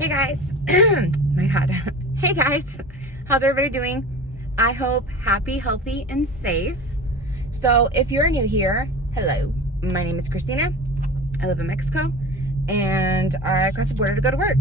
Hey guys, my God. Hey guys, how's everybody doing? I hope happy, healthy, and safe. So if you're new here, hello, my name is Christina. I live in Mexico and I crossed the border to go to work.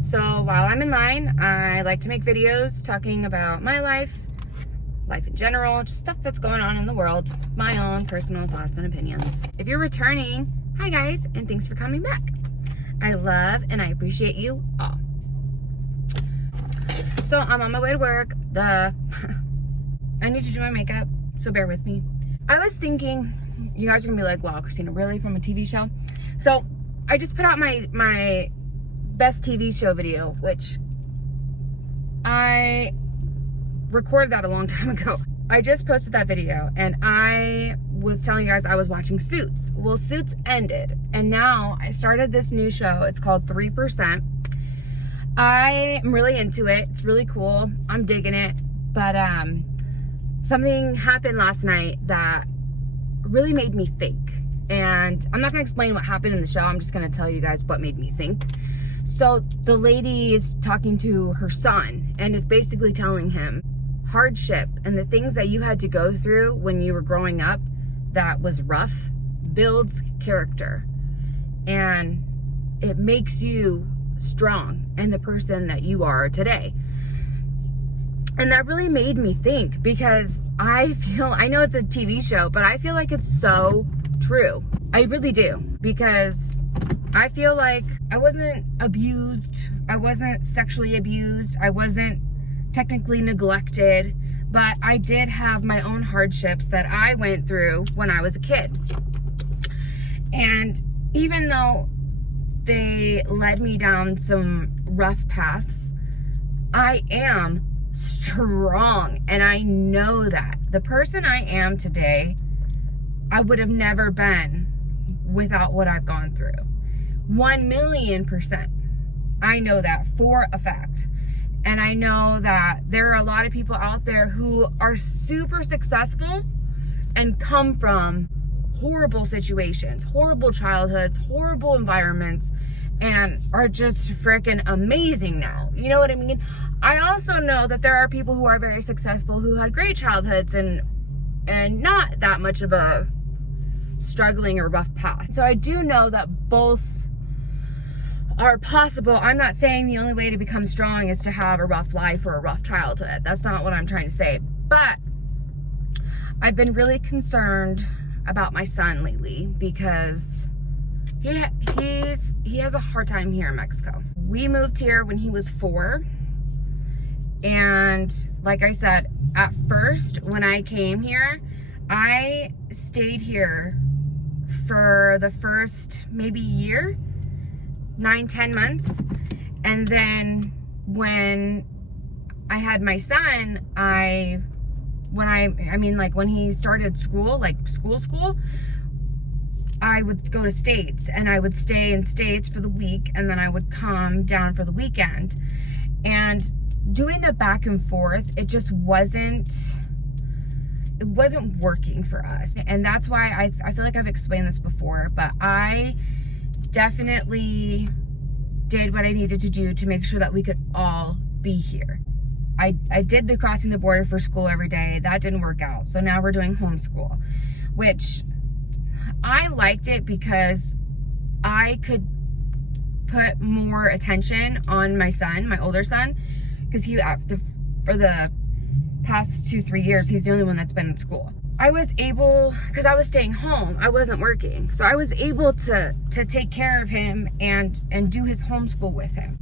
So while I'm in line, I like to make videos talking about my life in general, just stuff that's going on in the world, my own personal thoughts and opinions. If you're returning, hi guys, and thanks for coming back. I love and I appreciate you all. So I'm on my way to work. I need to do my makeup, so bear with me. I was thinking, you guys are gonna be like, wow, Christina, really, from a TV show? So I just put out my best TV show video, which I recorded that a long time ago. I just posted that video and I was telling you guys I was watching Suits. Well, Suits ended and now I started this new show. It's called 3%. I am really into it. It's really cool. I'm digging it. But something happened last night that really made me think. And I'm not gonna explain what happened in the show. I'm just gonna tell you guys what made me think. So the lady is talking to her son and is basically telling him hardship and the things that you had to go through when you were growing up that was rough builds character and it makes you strong and the person that you are today. And that really made me think, because I know it's a TV show, but I feel like it's so true. I really do, because I feel like I wasn't abused, I wasn't sexually abused, I wasn't technically neglected, but I did have my own hardships that I went through when I was a kid. And even though they led me down some rough paths, I am strong, and I know that. The person I am today, I would have never been without what I've gone through. 1,000,000%. I know that for a fact. And I know that there are a lot of people out there who are super successful and come from horrible situations, horrible childhoods, horrible environments, and are just freaking amazing now. You know what I mean? I also know that there are people who are very successful who had great childhoods and not that much of a struggling or rough path. So I do know that both are possible. I'm not saying the only way to become strong is to have a rough life or a rough childhood. That's not what I'm trying to say. But I've been really concerned about my son lately because he has a hard time here in Mexico. We moved here when he was 4. And like I said, at first when I came here, I stayed here for the first maybe year, 9-10 months. And then when I had my son, when he started school, like school, I would go to States and I would stay in States for the week and then I would come down for the weekend. And doing the back and forth, it just wasn't working for us. And that's why I feel like I've explained this before, but I definitely did what I needed to do to make sure that we could all be here. I did the crossing the border for school every day. That didn't work out. So now we're doing homeschool, which I liked it because I could put more attention on my son, my older son, because for the past 2-3 years, he's the only one that's been in school. I was able, because I was staying home, I wasn't working. So I was able to take care of him and do his homeschool with him.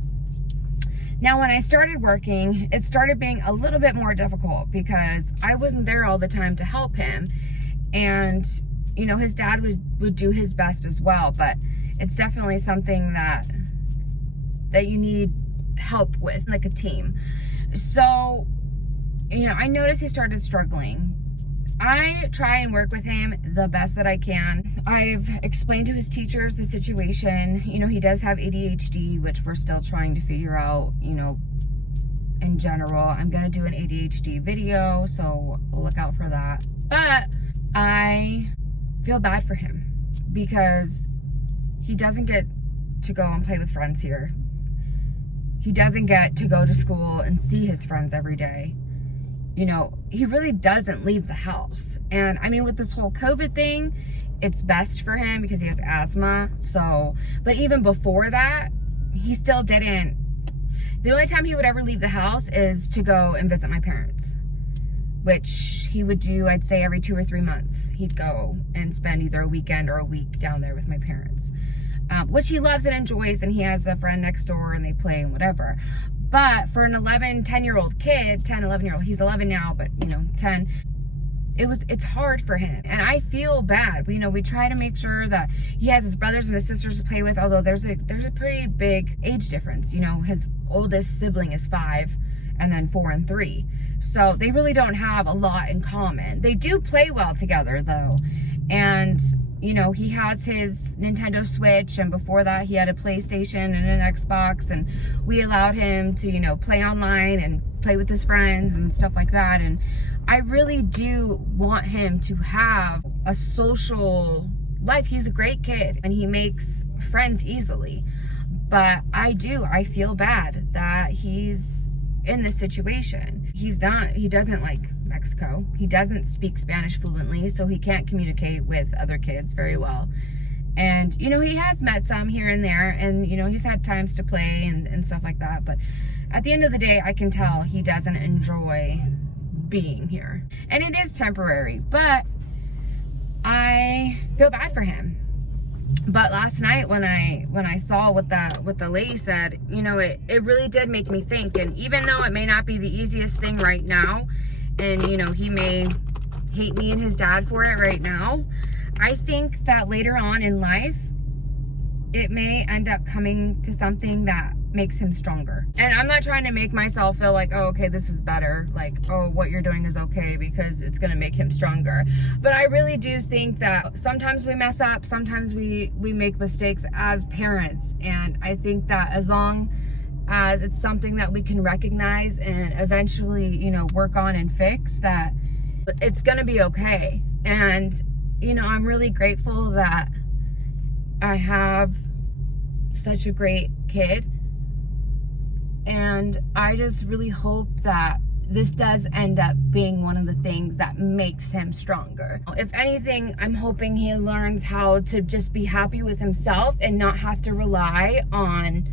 Now, when I started working, it started being a little bit more difficult because I wasn't there all the time to help him. And, you know, his dad would do his best as well, but it's definitely something that you need help with, like a team. So, you know, I noticed he started struggling. I try and work with him the best that I can. I've explained to his teachers the situation. You know, he does have ADHD, which we're still trying to figure out, you know, in general. I'm gonna do an ADHD video, so look out for that. But I feel bad for him because he doesn't get to go and play with friends here. He doesn't get to go to school and see his friends every day. You know, he really doesn't leave the house. And I mean, with this whole COVID thing, it's best for him because he has asthma. So, but even before that, he still didn't. The only time he would ever leave the house is to go and visit my parents, which he would do, I'd say, every 2 or 3 months. He'd go and spend either a weekend or a week down there with my parents, which he loves and enjoys, and he has a friend next door and they play and whatever. But for an 10-year-old kid, 10, 11-year-old, he's 11 now, but you know, 10, it's hard for him. And I feel bad. We try to make sure that he has his brothers and his sisters to play with, although there's a pretty big age difference. You know, his oldest sibling is 5 and then 4 and 3. So they really don't have a lot in common. They do play well together though. And you know, he has his Nintendo Switch, and before that he had a PlayStation and an Xbox, and we allowed him to, you know, play online and play with his friends and stuff like that. And I really do want him to have a social life. He's a great kid and he makes friends easily. But I feel bad that he's in this situation. He doesn't like Mexico. He doesn't speak Spanish fluently, so he can't communicate with other kids very well. And, you know, he has met some here and there, and, you know, he's had times to play and stuff like that. But at the end of the day, I can tell he doesn't enjoy being here. And it is temporary, but I feel bad for him. But last night when I saw what the lady said, you know, it really did make me think. And even though it may not be the easiest thing right now, and you know, he may hate me and his dad for it right now, I think that later on in life, it may end up coming to something that makes him stronger. And I'm not trying to make myself feel like, oh, okay, this is better. Like, oh, what you're doing is okay because it's gonna make him stronger. But I really do think that sometimes we mess up, sometimes we make mistakes as parents. And I think that as long as it's something that we can recognize and eventually, you know, work on and fix, that it's gonna be okay. And, you know, I'm really grateful that I have such a great kid. And I just really hope that this does end up being one of the things that makes him stronger. If anything, I'm hoping he learns how to just be happy with himself and not have to rely on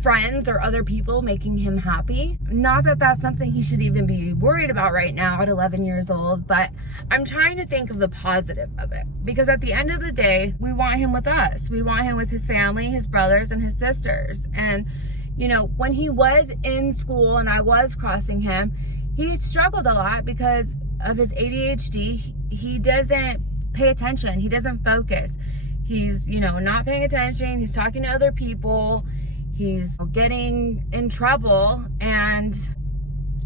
friends or other people making him happy. Not that that's something he should even be worried about right now at 11 years old, but I'm trying to think of the positive of it. Because at the end of the day, we want him with us. We want him with his family, his brothers and his sisters. And you know, when he was in school and I was crossing him, he struggled a lot because of his ADHD. He doesn't pay attention. He doesn't focus. He's, you know, not paying attention. He's talking to other people. He's getting in trouble. And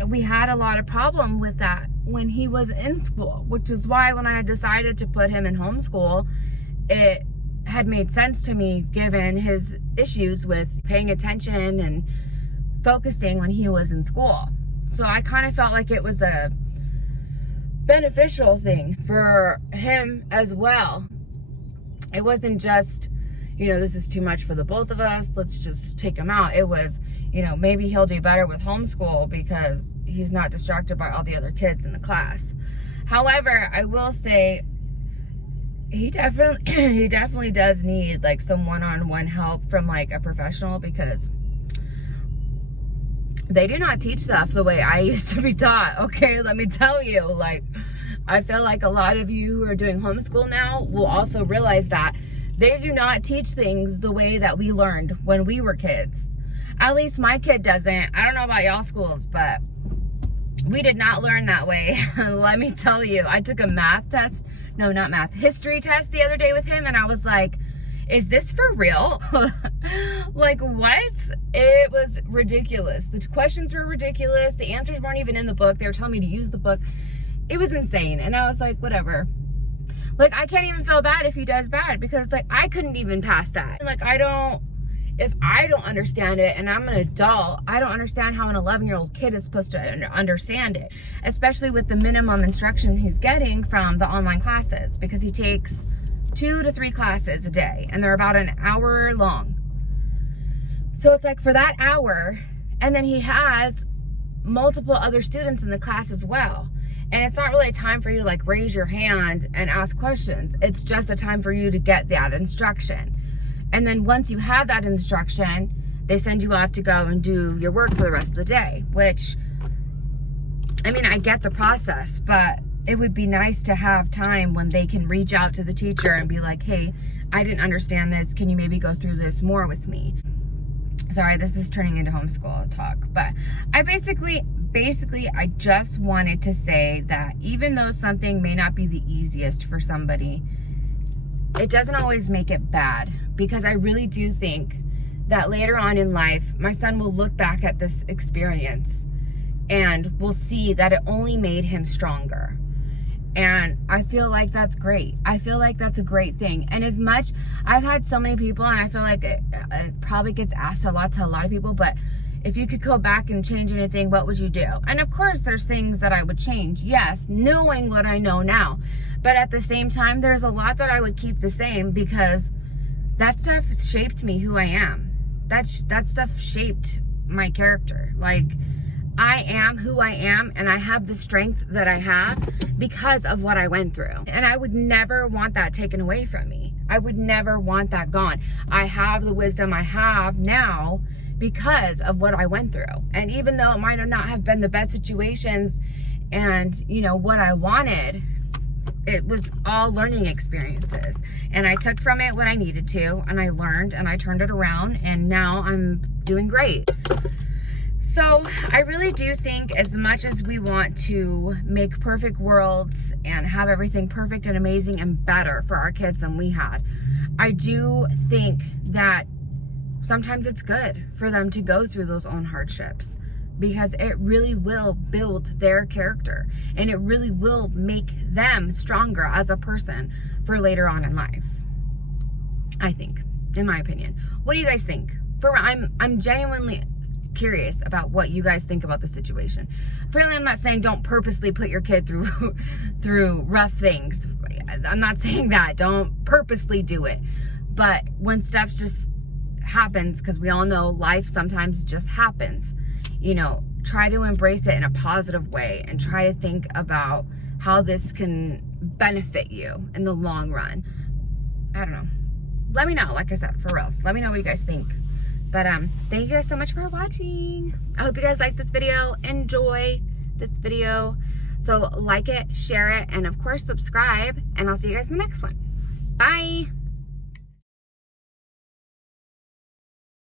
we had a lot of problem with that when he was in school, which is why when I decided to put him in homeschool, it had made sense to me given his issues with paying attention and focusing when he was in school. So I kind of felt like it was a beneficial thing for him as well. It wasn't just, you know, this is too much for the both of us, let's just take him out. It was, you know, maybe he'll do better with homeschool because he's not distracted by all the other kids in the class. However, I will say he definitely does need like some one-on-one help from like a professional, because they do not teach stuff the way I used to be taught. Okay, let me tell you, like, I feel like a lot of you who are doing homeschool now will also realize that they do not teach things the way that we learned when we were kids. At least my kid doesn't. I don't know about y'all schools, but we did not learn that way. Let me tell you, I took a history test the other day with him, and I was like, is this for real? Like, what? It was ridiculous. The questions were ridiculous. The answers weren't even in the book. They were telling me to use the book. It was insane. And I was like, whatever. Like, I can't even feel bad if he does bad, because like, I couldn't even pass that. Like, if I don't understand it and I'm an adult, I don't understand how an 11-year-old kid is supposed to understand it, especially with the minimum instruction he's getting from the online classes, because he takes 2 to 3 classes a day and they're about an hour long. So it's like, for that hour, And then he has multiple other students in the class as well. And it's not really a time for you to like raise your hand and ask questions. It's just a time for you to get that instruction. And then once you have that instruction, they send you off to go and do your work for the rest of the day, which, I mean, I get the process, but it would be nice to have time when they can reach out to the teacher and be like, hey, I didn't understand this. Can you maybe go through this more with me? Sorry, this is turning into homeschool talk, but I basically, I just wanted to say that even though something may not be the easiest for somebody, it doesn't always make it bad, because I really do think that later on in life, my son will look back at this experience and will see that it only made him stronger. And I feel like that's great. I feel like that's a great thing. And as much, I've had so many people, and I feel like it probably gets asked a lot to a lot of people, but if you could go back and change anything, what would you do? And of course, there's things that I would change. Yes, knowing what I know now. But at the same time, there's a lot that I would keep the same, because that stuff shaped me who I am. That stuff shaped my character. Like, I am who I am, and I have the strength that I have because of what I went through. And I would never want that taken away from me. I would never want that gone. I have the wisdom I have now because of what I went through. And even though it might not have been the best situations and, you know, what I wanted, it was all learning experiences. And I took from it what I needed to, and I learned, and I turned it around, and now I'm doing great. So I really do think, as much as we want to make perfect worlds and have everything perfect and amazing and better for our kids than we had, I do think that sometimes it's good for them to go through those own hardships, because it really will build their character, and it really will make them stronger as a person for later on in life. I think, in my opinion. What do you guys think? I'm genuinely curious about what you guys think about the situation. Apparently, I'm not saying don't purposely put your kid through rough things. I'm not saying that. Don't purposely do it. But when stuff just happens, because we all know life sometimes just happens, you know, try to embrace it in a positive way and try to think about how this can benefit you in the long run. I don't know. Let me know, like I said, for reals. Let me know what you guys think. But thank you guys so much for watching. I hope you guys like this video. Enjoy this video. So like it, share it, and of course subscribe. And I'll see you guys in the next one. Bye.